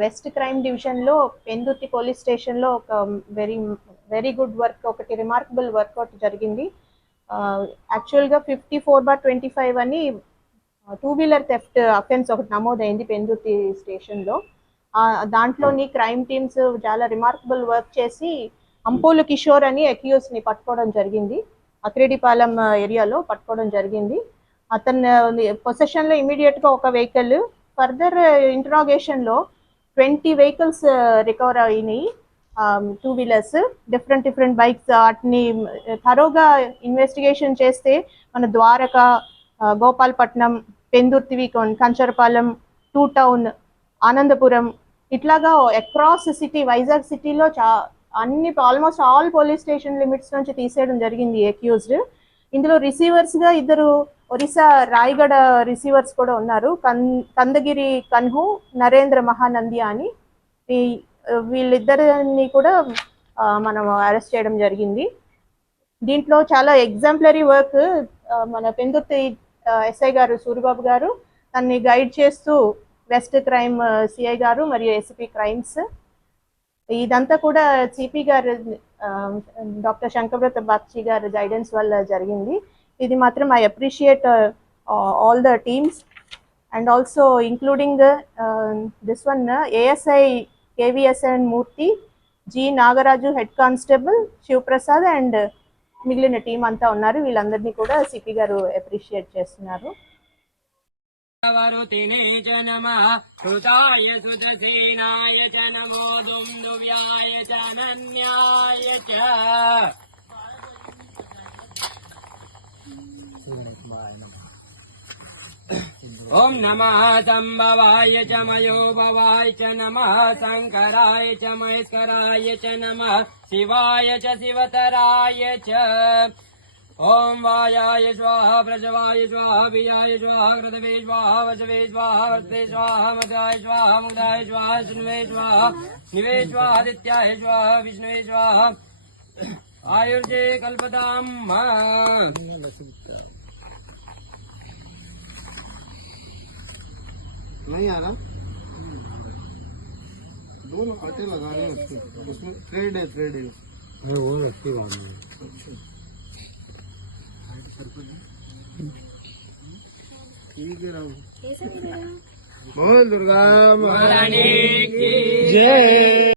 West crime డివిజన్లో Pendurthi police స్టేషన్లో ఒక వెరీ వెరీ గుడ్ వర్క్, ఒకటి రిమార్కబుల్ వర్కౌట్ జరిగింది. యాక్చువల్గా 54/25 అని 2-వీలర్ థెఫ్ట్ అఫెన్స్ ఒకటి నమోదైంది పెందుర్తి స్టేషన్లో. దాంట్లోని క్రైమ్ టీమ్స్ చాలా రిమార్కబుల్ వర్క్ చేసి అంపోలు కిషోర్ అని అక్యూజ్ని పట్టుకోవడం జరిగింది. అక్రేడిపాలెం ఏరియాలో పట్టుకోవడం జరిగింది. అతని పొసెషన్లో ఇమీడియట్గా ఒక వెహికల్, ఫర్దర్ ఇంటరాగేషన్లో 20 వెహికల్స్ రికవర్ అయినాయి. 2-వీలర్స్, డిఫరెంట్ బైక్స్. వాటిని థరోగా ఇన్వెస్టిగేషన్ చేస్తే మన ద్వారక, గోపాలపట్నం, పెందుర్తివి, కంచరపాలెం, 2 టౌన్, ఆనందపురం, ఇట్లాగా అక్రాస్ సిటీ, వైజాగ్ సిటీలో almost all police station limits నుంచి తీసేయడం జరిగింది అక్యూజ్డ్. ఇందులో రిసీవర్స్గా 2 ఒరిస్సా రాయగడ రిసీవర్స్ కూడా ఉన్నారు. కందగిరి కన్హు, నరేంద్ర మహానందియా అని. వీళ్ళిద్దరిని కూడా మనం అరెస్ట్ చేయడం జరిగింది. దీంట్లో చాలా ఎగ్జాంపులరీ వర్క్ మన పెందుర్తి ఎస్ఐ గారు సూరిబాబు గారు తన్ని గైడ్ చేస్తూ వెస్ట్ క్రైమ్ సిఐ గారు మరియు ఎస్పీ క్రైమ్స్, ఇదంతా కూడా సిపి గారు డాక్టర్ శంకరవ్రత బాక్షి గారు గైడెన్స్ వల్ల జరిగింది. ఇది మాత్రం I appreciate all the teams and also including this one ASI KVSN Murthy, G Nagaraju head constable, Sivaprasad and మిగిలిన టీం అంతా ఉన్నారు. వీళ్ళందరినీ కూడా సిపి గారు అప్రిషియేట్ చేస్తున్నారు. వరుతినే చ నమః కృతాయ సుదసేనాయ చ నమో దుందువ్యాయ చ అనన్యాయ చ. ఓం నమః సంభవాయ చ మయోభవాయ చ నమః శంకరాయ చ మహేశ్వరాయ చ నమః శివాయ చ శివతరాయ చ. ఓం వాయాయ స్వాహా ప్రజవాయ స్వాహా బియాయ స్వాహా కృతవే స్వాహా వచవే స్వాహా వర్తే స్వాహా మదాయ స్వాహా ముదాయ స్వాహా శృణ్వే స్వాహా నివే స్వాహాదిత్యాయ స్వాహా విష్ణువే స్వాహా ఆయుర్జే కల్పతాం. नहीं आ रहा, दोनों आटे लगा रहे हैं उसमें थ्रेड है वो अच्छी बात है. ठीक है राम, बोल दुर्गा महारानी की जय.